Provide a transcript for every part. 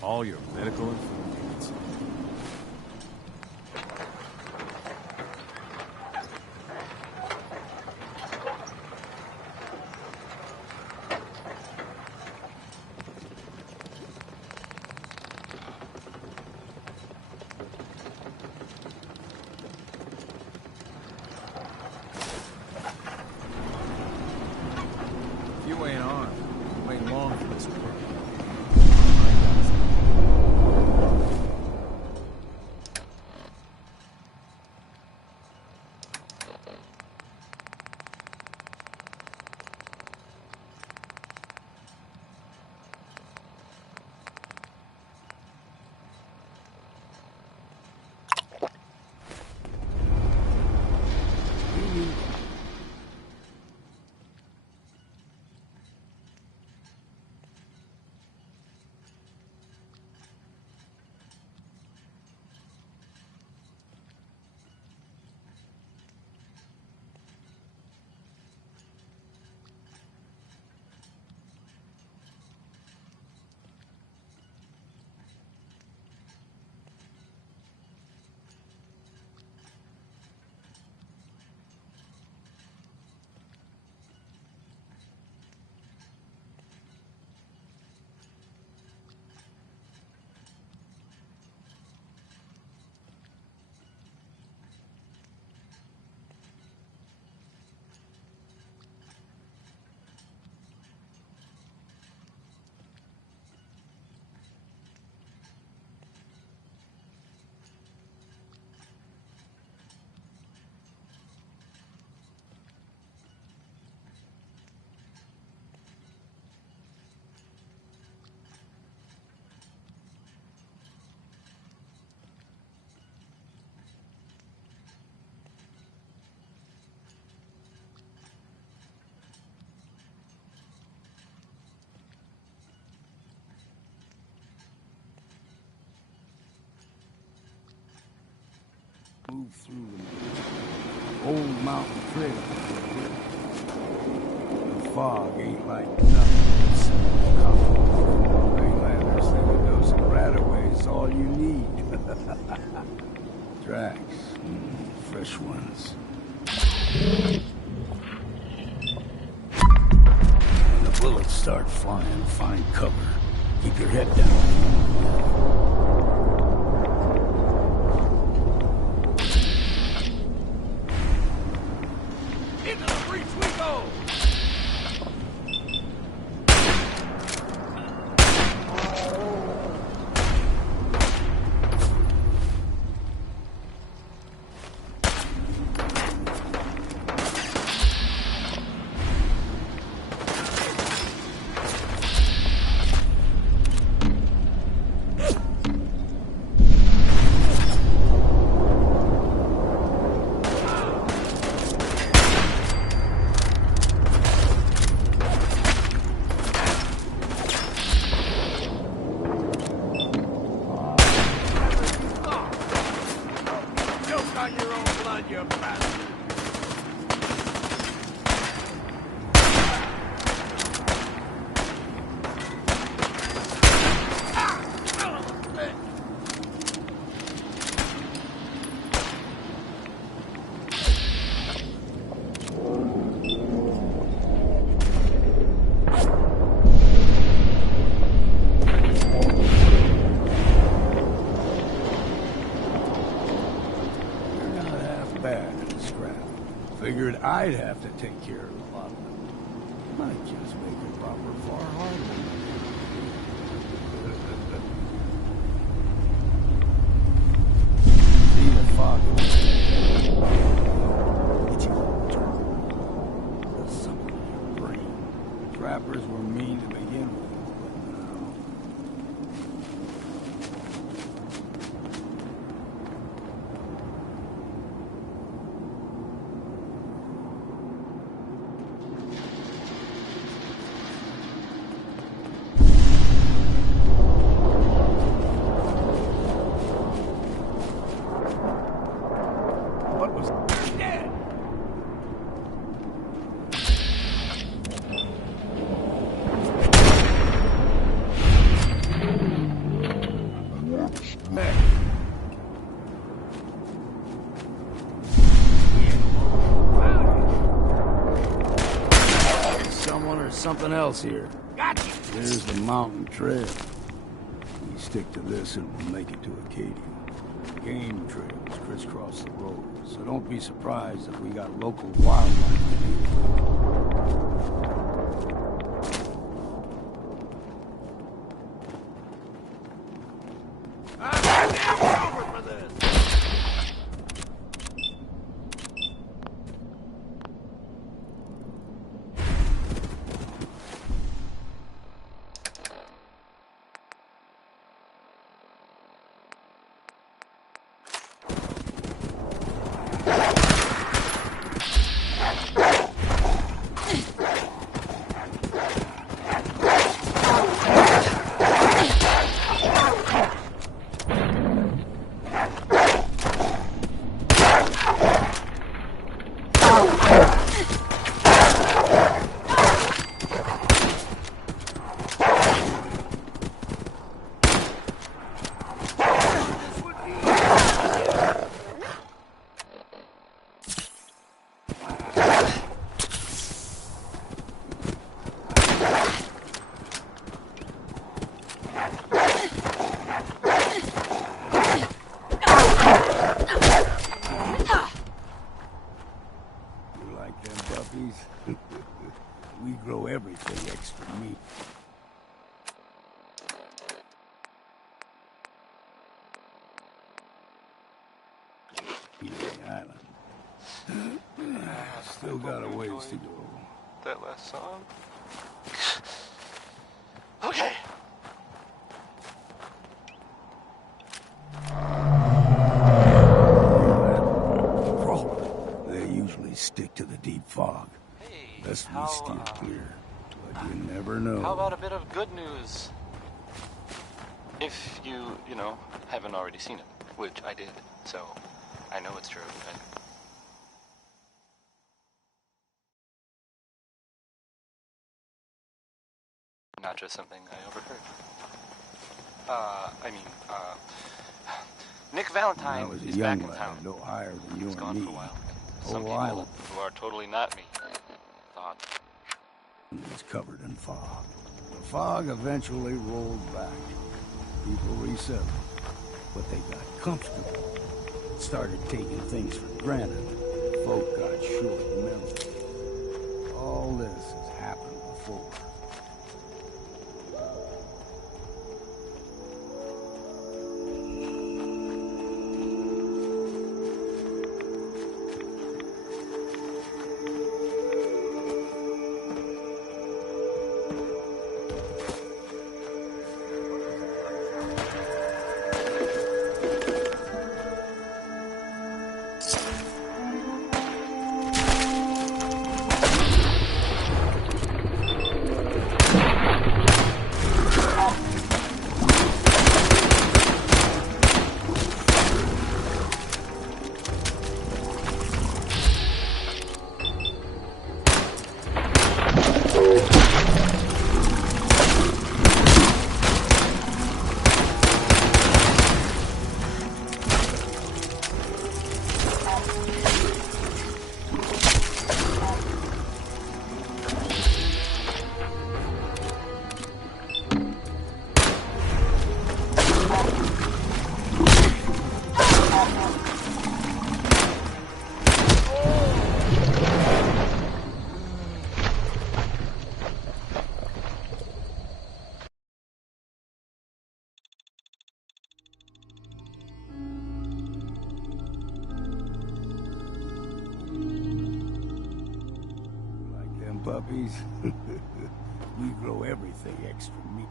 All your medical and food needs. You ain't armed. You ain't long for this work. Move through the old mountain trail. The fog ain't like nothing. Mainlanders think a dose of Radaway's all you need. Tracks, fresh ones. When the bullets start flying, find cover. Keep your head down. Figured I'd have to take care of a lot of them. Might just make it proper far harder. See the fog. There's something in your brain. Trappers were mean to begin with. there's something else here. Gotcha! There's the mountain trail. We stick to this and we'll make it to Acadia. Game trails crisscross the road, so don't be surprised if we got local wildlife to deal with. We grow everything extra meat. Island. Still got a ways to go. That last song? Okay. Crawler. They usually stick to the deep fog. Hey, Lest we steer clear. But you never know. How about a bit of good news? If you haven't already seen it, which I did, so I know it's true. Not just something I overheard. Nick Valentine is back in town. No higher than you He's and gone me. for a while. Some Whole people island who are totally not me thought. is covered in fog. The fog eventually rolled back. People resettled, but they got comfortable. Started taking things for granted. Folk got short memory. All this has happened before. Puppies. We grow everything extra meat.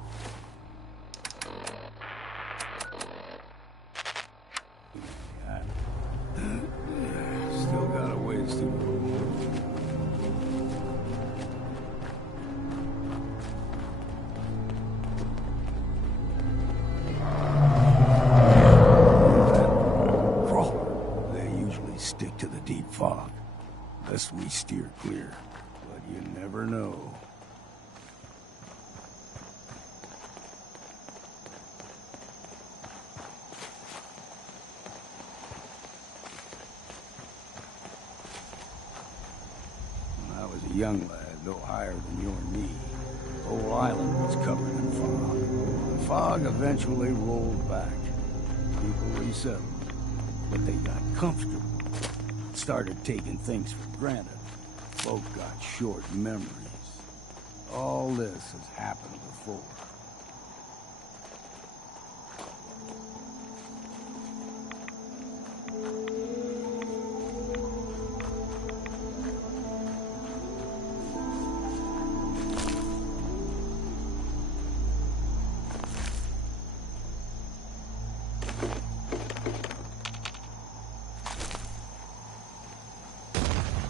Still got a ways to go. Crawler. They usually stick to the deep fog, lest we steer clear. You never know. When I was a young lad, no higher than your knee. The whole island was covered in fog. The fog eventually rolled back. People resettled, but they got comfortable. Started taking things for granted. Folk got short memories. All this has happened before.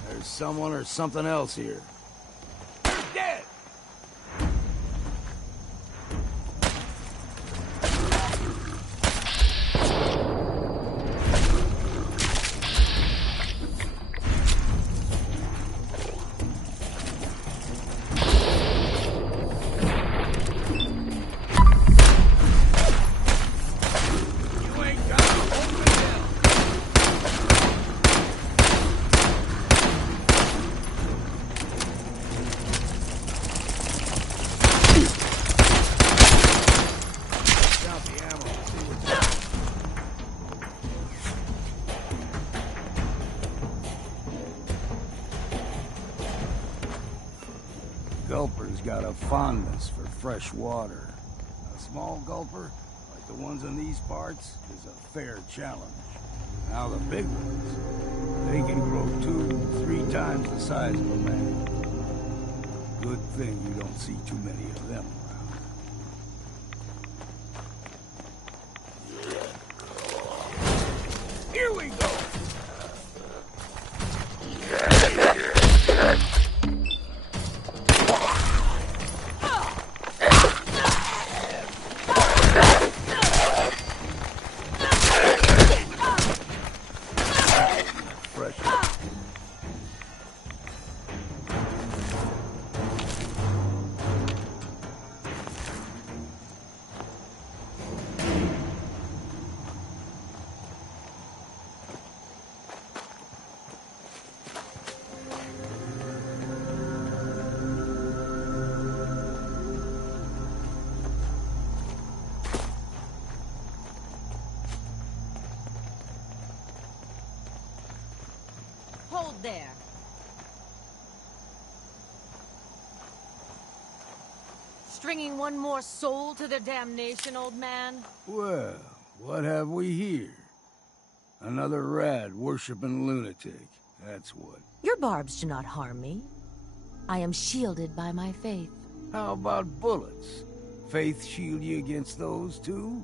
There's someone or something else here. You're dead! You ain't got to hold me down. Count the ammo, see what's up. Gulper's got a fondness for fresh water. A small gulper, like the ones in these parts, is a fair challenge. Now the big ones, they can grow 2-3 times the size of a man. Good thing you don't see too many of them around. Here we go! Fresh. Hold there. Stringing one more soul to their damnation, old man? Well, what have we here? Another rad worshipping lunatic. That's what. Your barbs do not harm me. I am shielded by my faith. How about bullets? Faith shield you against those too?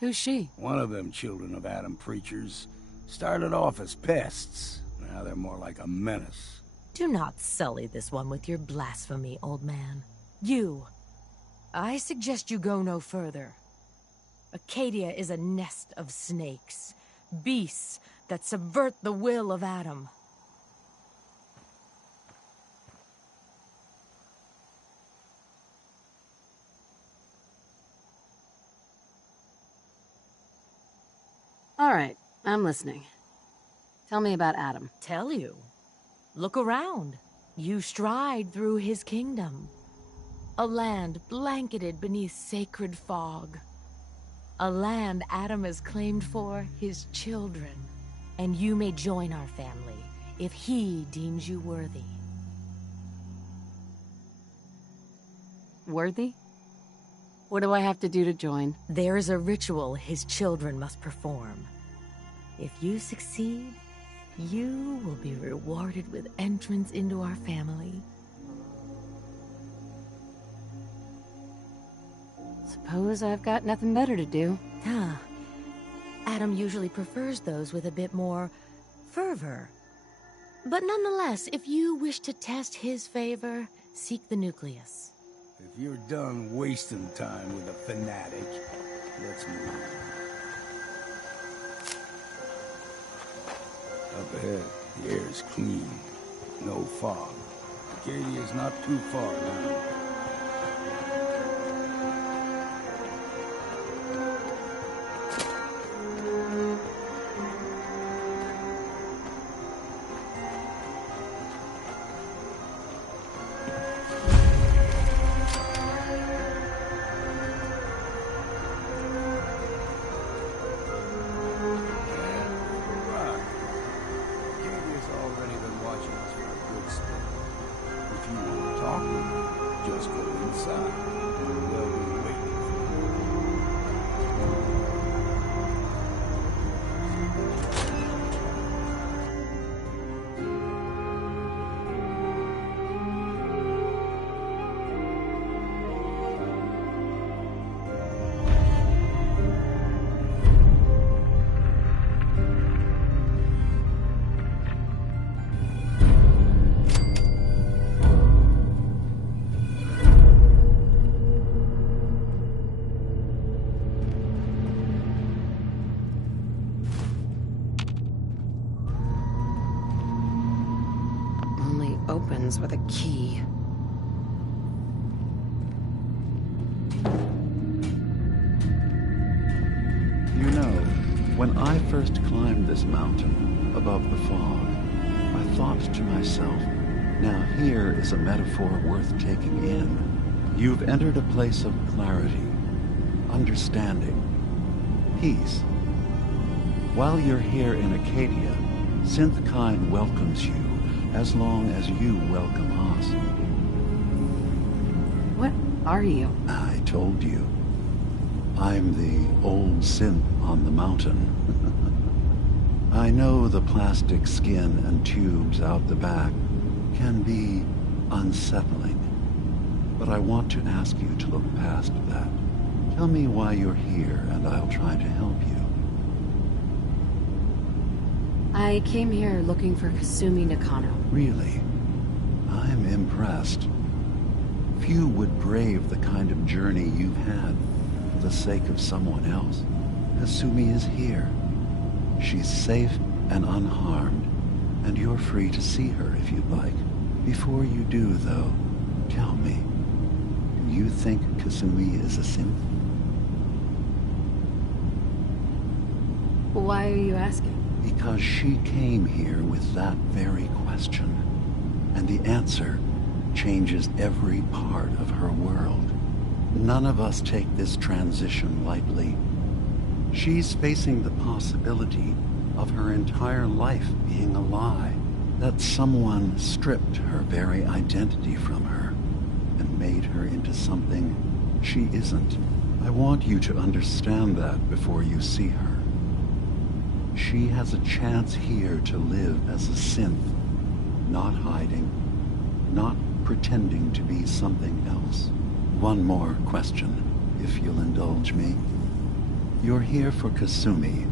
Who's she? One of them children of Adam preachers started off as pests. Now they're more like a menace. Do not sully this one with your blasphemy, old man. You. I suggest you go no further. Acadia is a nest of snakes. Beasts that subvert the will of Adam. All right, I'm listening. Tell me about Adam. Tell you. Look around. You stride through his kingdom. A land blanketed beneath sacred fog. A land Adam has claimed for his children. And you may join our family if he deems you worthy. Worthy? What do I have to do to join? There is a ritual his children must perform. If you succeed, you will be rewarded with entrance into our family. Suppose I've got nothing better to do. Adam usually prefers those with a bit more fervor. But nonetheless, if you wish to test his favor, seek the nucleus. If you're done wasting time with a fanatic, let's move on. Up ahead, the air is clean. No fog. Acadia's not too far now. Just go inside. They'll be waiting for Opens with a key. You know, when I first climbed this mountain above the fog, I thought to myself, now here is a metaphor worth taking in. You've entered a place of clarity, understanding, peace. While you're here in Acadia, Synthkind welcomes you as long as you welcome us. What are you? I told you. I'm the old synth on the mountain. I know the plastic skin and tubes out the back can be unsettling, but I want to ask you to look past that. Tell me why you're here, and I'll try to help you. I came here looking for Kasumi Nakano. Really? I'm impressed. Few would brave the kind of journey you've had for the sake of someone else. Kasumi is here. She's safe and unharmed, and you're free to see her if you'd like. Before you do, though, tell me, do you think Kasumi is a synth? Why are you asking? Because she came here with that very question, and the answer changes every part of her world. None of us take this transition lightly. She's facing the possibility of her entire life being a lie, that someone stripped her very identity from her and made her into something she isn't. I want you to understand that before you see her. She has a chance here to live as a synth, not hiding, not pretending to be something else. One more question, if you'll indulge me. You're here for Kasumi,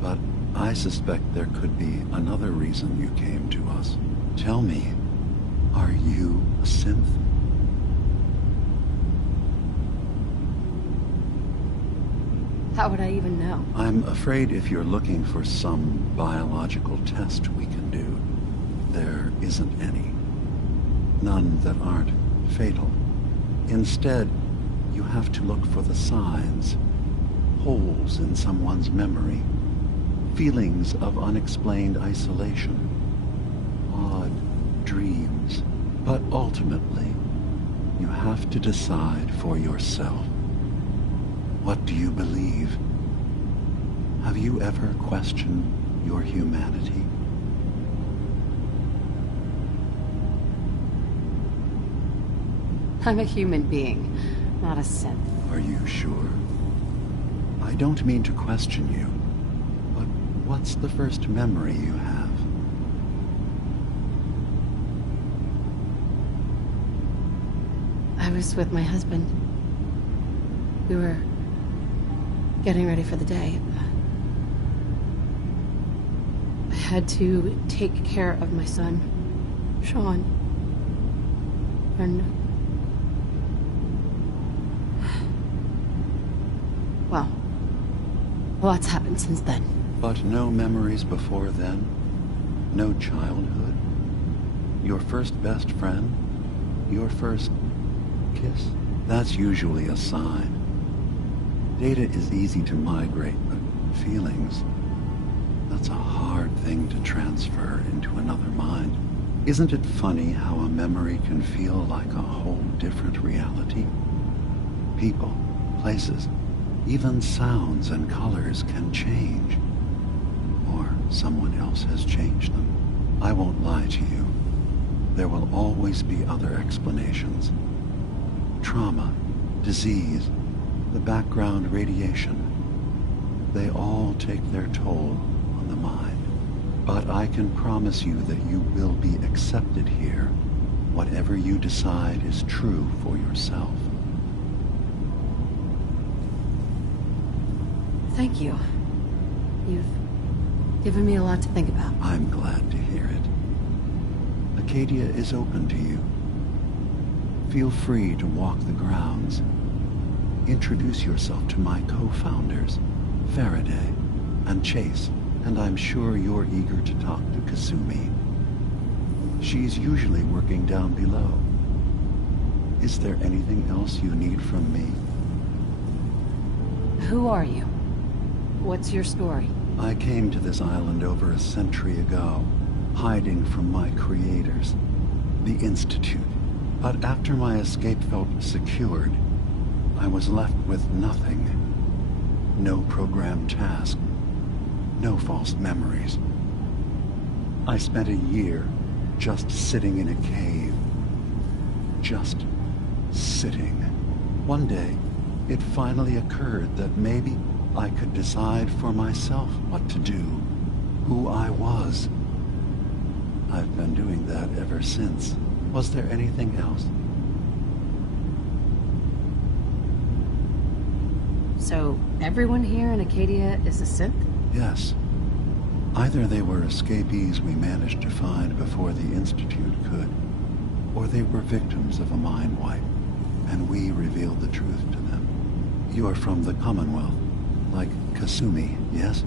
but I suspect there could be another reason you came to us. Tell me, are you a synth? How would I even know? I'm afraid if you're looking for some biological test we can do, there isn't any. None that aren't fatal. Instead, you have to look for the signs, holes in someone's memory, feelings of unexplained isolation, odd dreams. But ultimately, you have to decide for yourself. What do you believe? Have you ever questioned your humanity? I'm a human being, not a synth. Are you sure? I don't mean to question you, but what's the first memory you have? I was with my husband. We were getting ready for the day. I had to take care of my son, Sean. When Lots happened since then. But no memories before then? No childhood? Your first best friend? Your first kiss? That's usually a sign. Data is easy to migrate, but feelings, that's a hard thing to transfer into another mind. Isn't it funny how a memory can feel like a whole different reality? People, places, even sounds and colors can change. Or someone else has changed them. I won't lie to you. There will always be other explanations. Trauma, disease, the background radiation. They all take their toll on the mind. But I can promise you that you will be accepted here, whatever you decide is true for yourself. Thank you. You've given me a lot to think about. I'm glad to hear it. Acadia is open to you. Feel free to walk the grounds. Introduce yourself to my co-founders, Faraday and Chase, and I'm sure you're eager to talk to Kasumi. She's usually working down below. Is there anything else you need from me? Who are you? What's your story? I came to this island over a century ago, hiding from my creators, the Institute. But after my escape felt secured, I was left with nothing. No programmed task. No false memories. I spent a year just sitting in a cave. Just sitting. One day, it finally occurred that maybe I could decide for myself what to do, who I was. I've been doing that ever since. Was there anything else? So, everyone here in Acadia is a synth? Yes. Either they were escapees we managed to find before the Institute could, or they were victims of a mind wipe, and we revealed the truth to them. You are from the Commonwealth, like Kasumi, yes?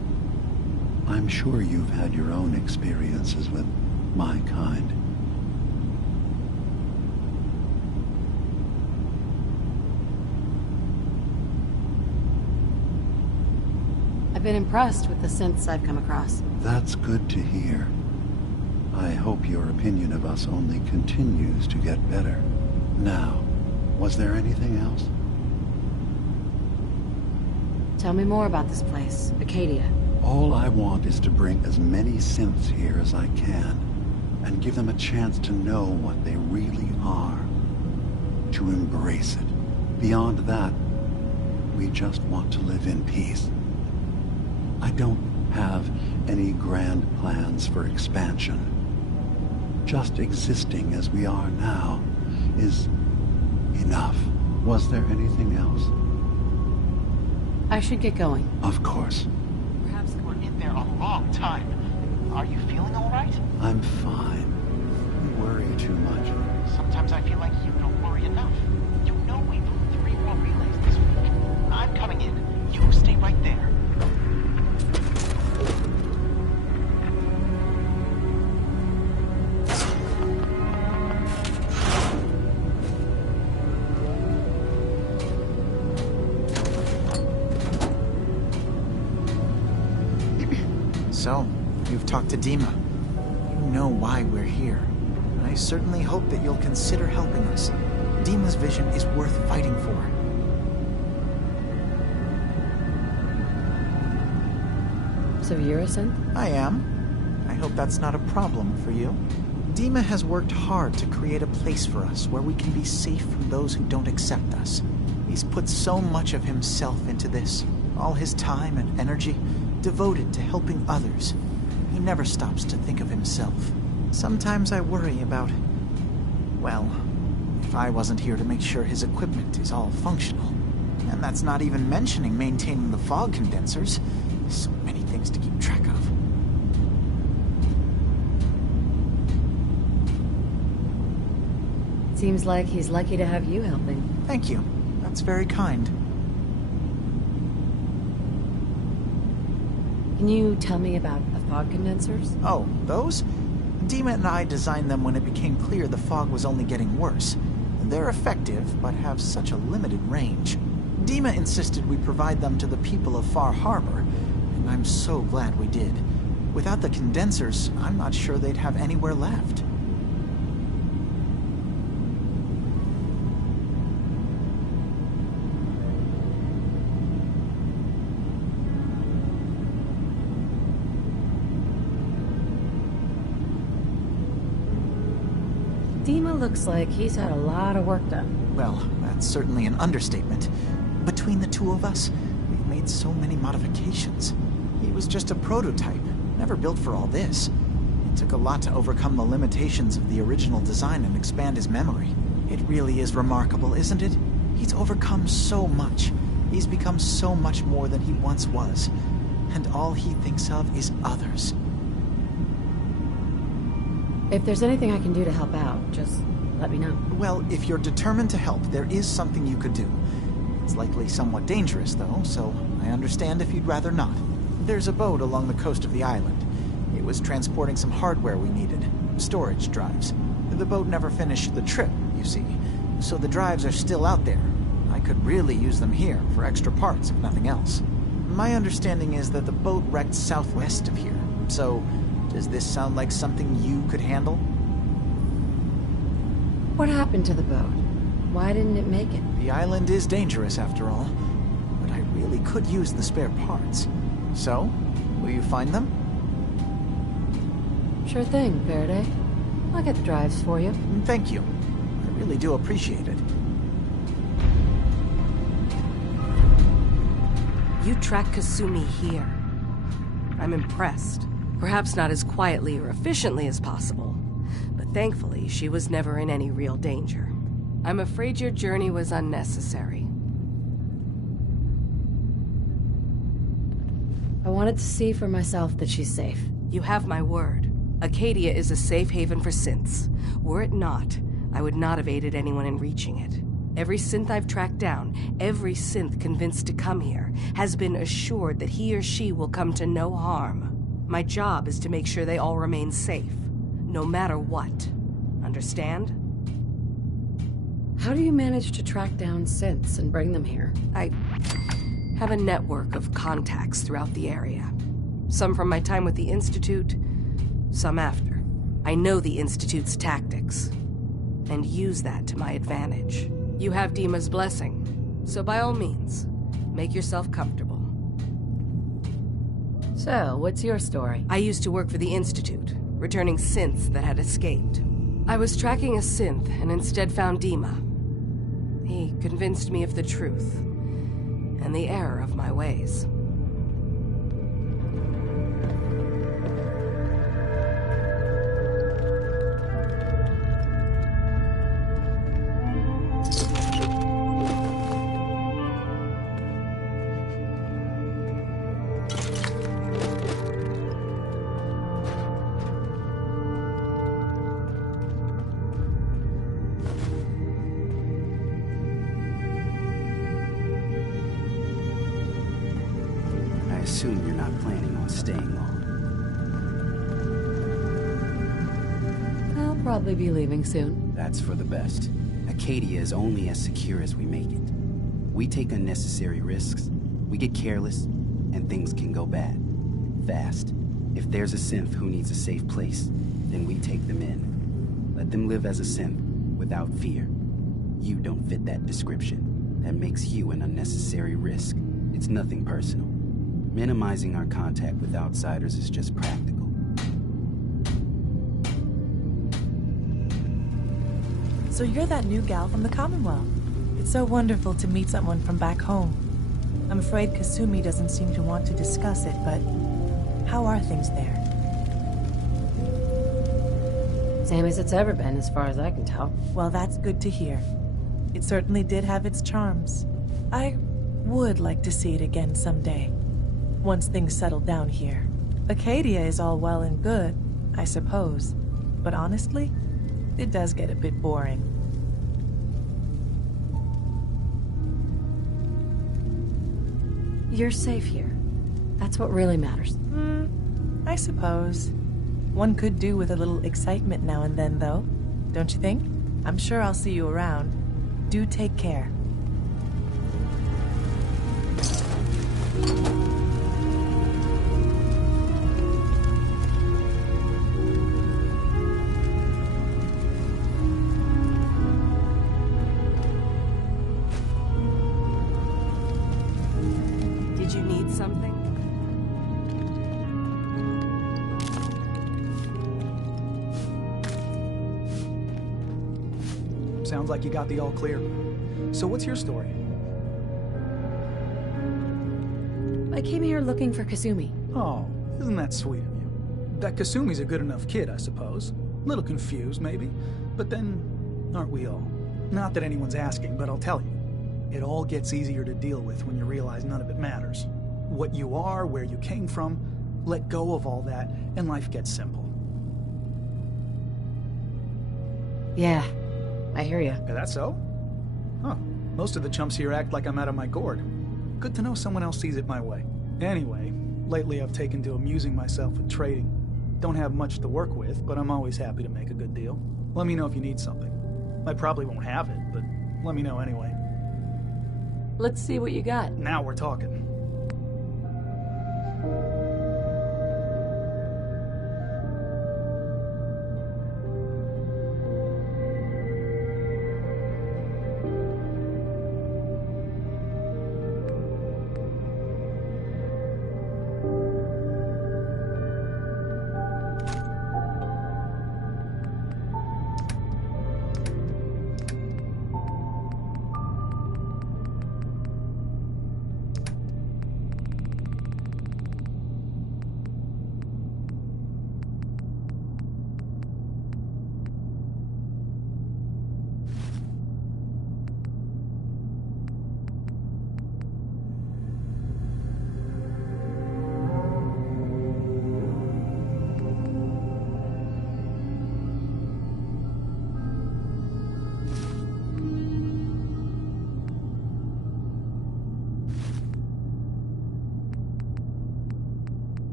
I'm sure you've had your own experiences with my kind. I've been impressed with the synths I've come across. That's good to hear. I hope your opinion of us only continues to get better. Now, was there anything else? Tell me more about this place, Acadia. All I want is to bring as many synths here as I can, and give them a chance to know what they really are. To embrace it. Beyond that, we just want to live in peace. I don't have any grand plans for expansion. Just existing as we are now is enough. Was there anything else? I should get going. Of course. Perhaps you were in there a long time. Are you feeling all right? I'm fine. You worry too much. Sometimes I feel like you don't worry enough. You know we blew 3 more relays this week. I'm coming in. You stay right there. So, you've talked to Dima. You know why we're here. I certainly hope that you'll consider helping us. Dima's vision is worth fighting for. So you're a synth? I am. I hope that's not a problem for you. Dima has worked hard to create a place for us where we can be safe from those who don't accept us. He's put so much of himself into this, all his time and energy devoted to helping others. He never stops to think of himself. Sometimes I worry about, well, if I wasn't here to make sure his equipment is all functional. And that's not even mentioning maintaining the fog condensers. So many things to keep track of. Seems like he's lucky to have you helping. Thank you. That's very kind. Can you tell me about the fog condensers? Oh, those? Dima and I designed them when it became clear the fog was only getting worse. They're effective, but have such a limited range. Dima insisted we provide them to the people of Far Harbor, and I'm so glad we did. Without the condensers, I'm not sure they'd have anywhere left. Dima looks like he's had a lot of work done. Well, that's certainly an understatement. Between the two of us, we've made so many modifications. He was just a prototype, never built for all this. It took a lot to overcome the limitations of the original design and expand his memory. It really is remarkable, isn't it? He's overcome so much. He's become so much more than he once was. And all he thinks of is others. If there's anything I can do to help out, just let me know. Well, if you're determined to help, there is something you could do. It's likely somewhat dangerous, though, so I understand if you'd rather not. There's a boat along the coast of the island. It was transporting some hardware we needed, storage drives. The boat never finished the trip, you see, so the drives are still out there. I could really use them here for extra parts, if nothing else. My understanding is that the boat wrecked southwest of here, so does this sound like something you could handle? What happened to the boat? Why didn't it make it? The island is dangerous, after all, but I really could use the spare parts. So, will you find them? Sure thing, Faraday. I'll get the drives for you. Thank you. I really do appreciate it. You tracked Kasumi here. I'm impressed. Perhaps not as quietly or efficiently as possible, but thankfully she was never in any real danger. I'm afraid your journey was unnecessary. I wanted to see for myself that she's safe. You have my word. Acadia is a safe haven for synths. Were it not, I would not have aided anyone in reaching it. Every synth I've tracked down, every synth convinced to come here, has been assured that he or she will come to no harm. My job is to make sure they all remain safe, no matter what. Understand? How do you manage to track down synths and bring them here? I have a network of contacts throughout the area. Some from my time with the Institute, some after. I know the Institute's tactics, and use that to my advantage. You have Dima's blessing, so by all means, make yourself comfortable. So, what's your story? I used to work for the Institute, returning synths that had escaped. I was tracking a synth and instead found Dima. He convinced me of the truth and the error of my ways. I assume you're not planning on staying long. I'll probably be leaving soon. That's for the best. Acadia is only as secure as we make it. We take unnecessary risks, we get careless, and things can go bad. Fast. If there's a synth who needs a safe place, then we take them in. Let them live as a synth, without fear. You don't fit that description. That makes you an unnecessary risk. It's nothing personal. Minimizing our contact with outsiders is just practical. So you're that new gal from the Commonwealth. It's so wonderful to meet someone from back home. I'm afraid Kasumi doesn't seem to want to discuss it, but how are things there? Same as it's ever been, as far as I can tell. Well, that's good to hear. It certainly did have its charms. I would like to see it again someday, once things settle down here. Acadia is all well and good, I suppose, but honestly, it does get a bit boring. You're safe here. That's what really matters. I suppose. One could do with a little excitement now and then, though. Don't you think? I'm sure I'll see you around. Do take care. Did you need something? Sounds like you got the all clear. So what's your story? I came here looking for Kasumi. Oh, isn't that sweet of you? That Kasumi's a good enough kid, I suppose. A little confused, maybe. But then, aren't we all? Not that anyone's asking, but I'll tell you. It all gets easier to deal with when you realize none of it matters. What you are, where you came from, let go of all that, and life gets simple. Yeah, I hear you. Is that so? Huh. Most of the chumps here act like I'm out of my gourd. Good to know someone else sees it my way. Anyway, lately I've taken to amusing myself with trading. Don't have much to work with, but I'm always happy to make a good deal. Let me know if you need something. I probably won't have it, but let me know anyway. Let's see what you got. Now we're talking.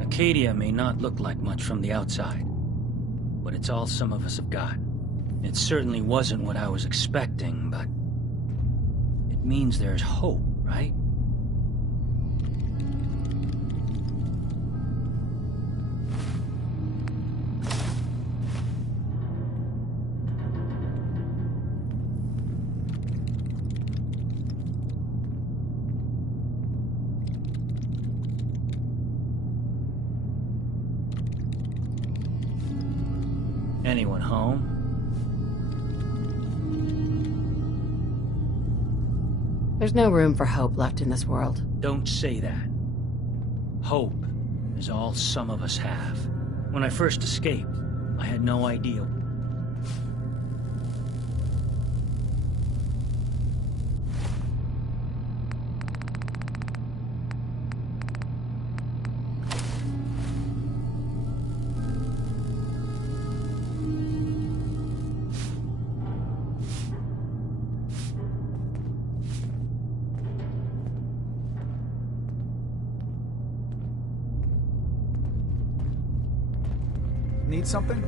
Acadia may not look like much from the outside, but it's all some of us have got. It certainly wasn't what I was expecting, but it means there's hope, right? Anyone home? There's no room for hope left in this world. Don't say that. Hope is all some of us have. When I first escaped, I had no idea. Need something?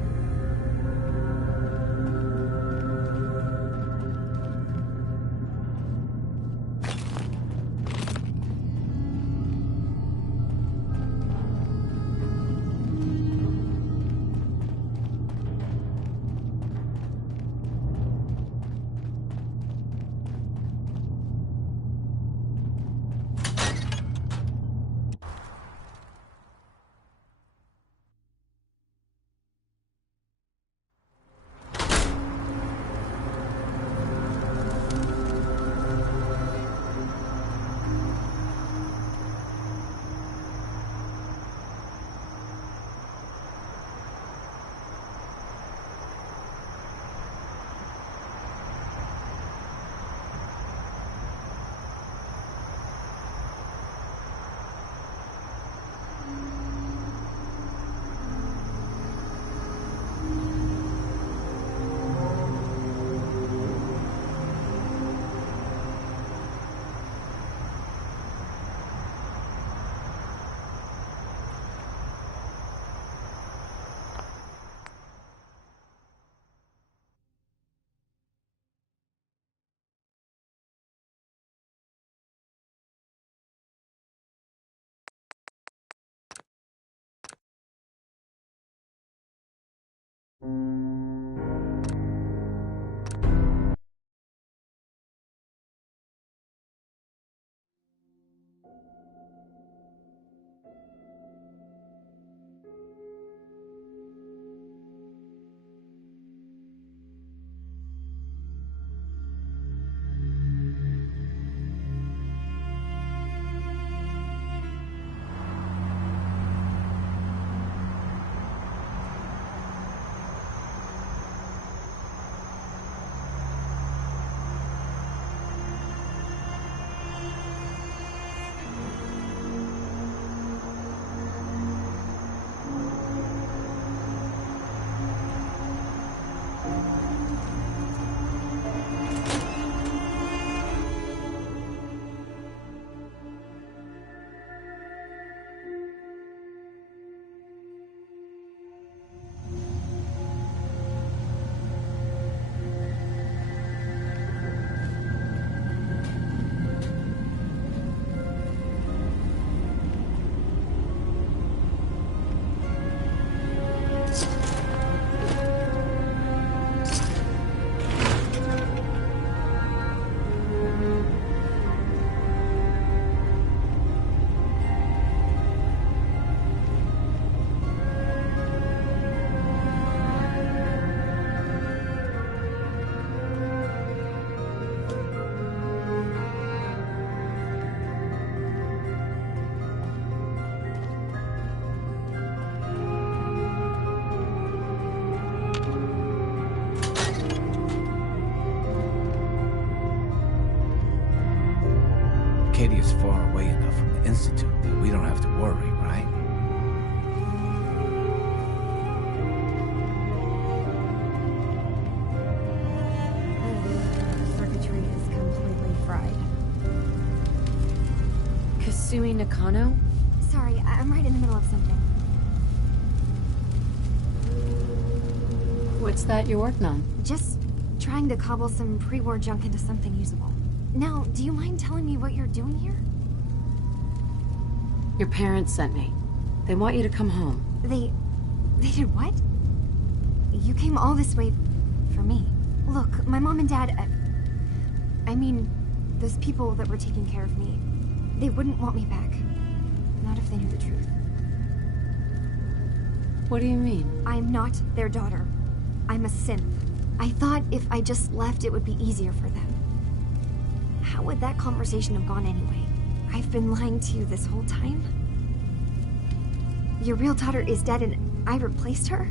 Acadia's far away enough from the Institute that we don't have to worry, right? Circuitry is completely fried. Kasumi Nakano? Sorry, I'm right in the middle of something. What's that you're working on? Just trying to cobble some pre-war junk into something usable. Now, do you mind telling me what you're doing here? Your parents sent me. They want you to come home. They did what? You came all this way for me. Look, my mom and dad, I mean, those people that were taking care of me, they wouldn't want me back. Not if they knew the truth. What do you mean? I'm not their daughter. I'm a synth. I thought if I just left, it would be easier for them. How would that conversation have gone anyway? I've been lying to you this whole time? Your real daughter is dead and I replaced her?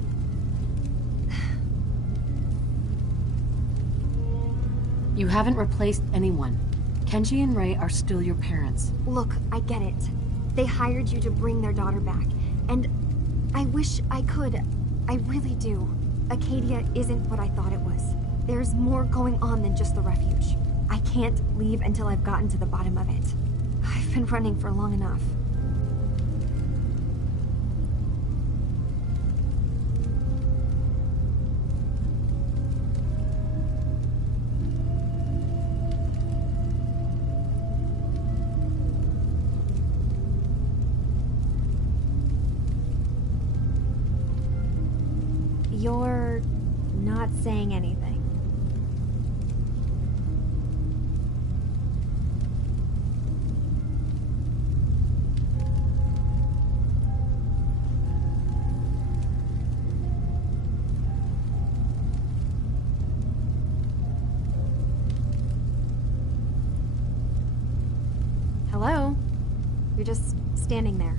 You haven't replaced anyone. Kenji and Ray are still your parents. Look, I get it. They hired you to bring their daughter back, and I wish I could. I really do. Acadia isn't what I thought it was. There's more going on than just the refuge. I can't leave until I've gotten to the bottom of it. I've been running for long enough. You're not saying anything. Hello? You're just standing there.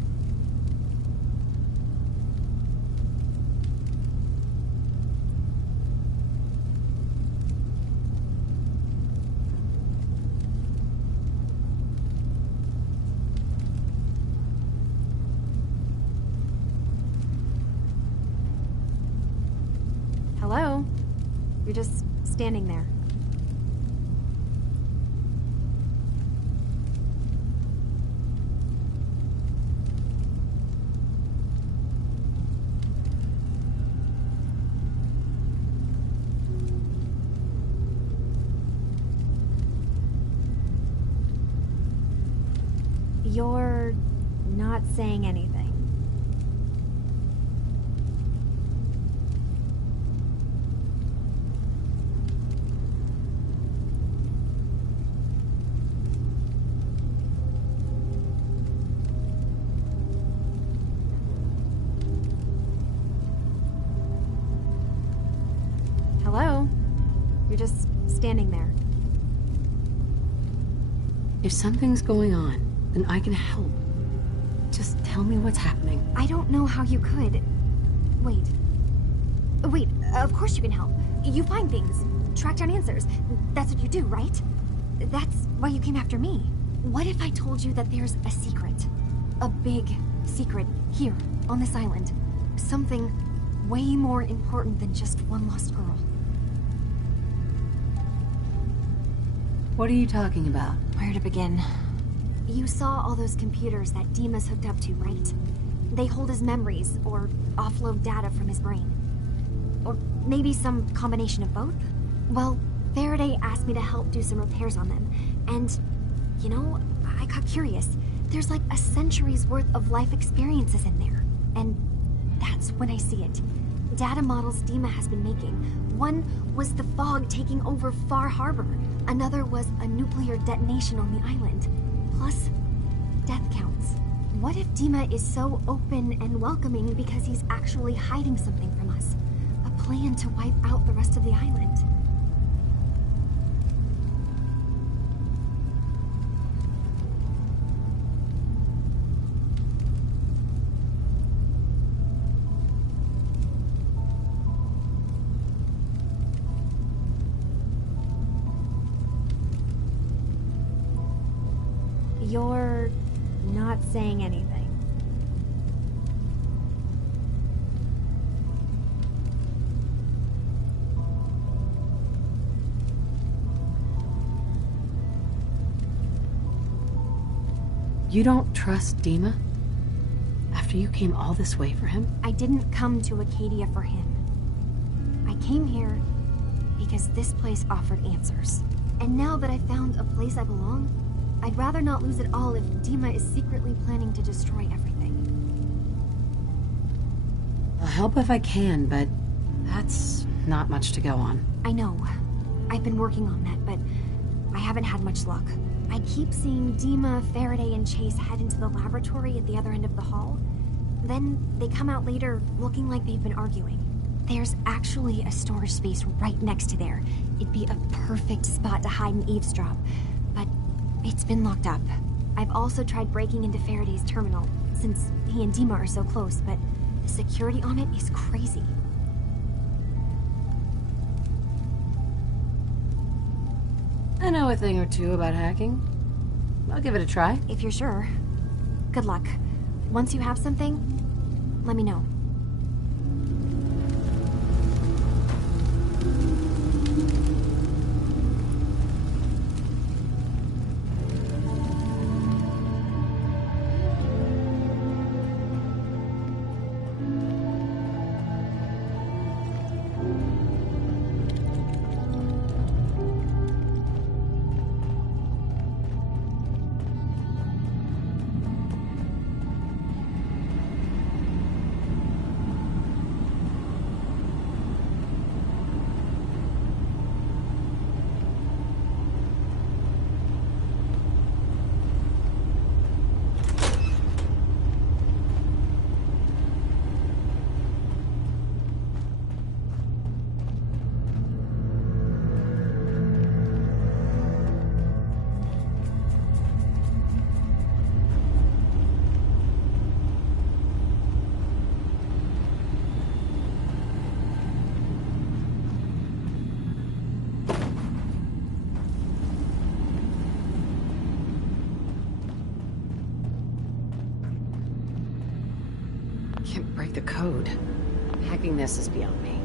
Hello? You're just standing there. You're not saying anything. Hello? You're just standing there. If something's going on, then I can help. Just tell me what's happening. I don't know how you could. Wait. Wait, of course you can help. You find things, track down answers. That's what you do, right? That's why you came after me. What if I told you that there's a secret? A big secret here, on this island. Something way more important than just one lost girl. What are you talking about? Where to begin? You saw all those computers that Dima's hooked up to, right? They hold his memories, or offload data from his brain. Or maybe some combination of both? Well, Faraday asked me to help do some repairs on them, and, you know, I got curious. There's like a century's worth of life experiences in there, and that's when I see it. Data models Dima has been making. One was the fog taking over Far Harbor. Another was a nuclear detonation on the island. Plus, death counts. What if Dima is so open and welcoming because he's actually hiding something from us? A plan to wipe out the rest of the island. You're not saying anything. You don't trust Dima? After you came all this way for him? I didn't come to Acadia for him. I came here because this place offered answers. And now that I found a place I belong, I'd rather not lose it all if Dima is secretly planning to destroy everything. I'll help if I can, but that's not much to go on. I know. I've been working on that, but I haven't had much luck. I keep seeing Dima, Faraday, and Chase head into the laboratory at the other end of the hall. Then they come out later looking like they've been arguing. There's actually a storage space right next to there. It'd be a perfect spot to hide and eavesdrop. But it's been locked up. I've also tried breaking into Faraday's terminal, since he and Dima are so close, but the security on it is crazy. I know a thing or two about hacking. I'll give it a try. If you're sure. Good luck. Once you have something, let me know. Can't break the code. Hacking this is beyond me.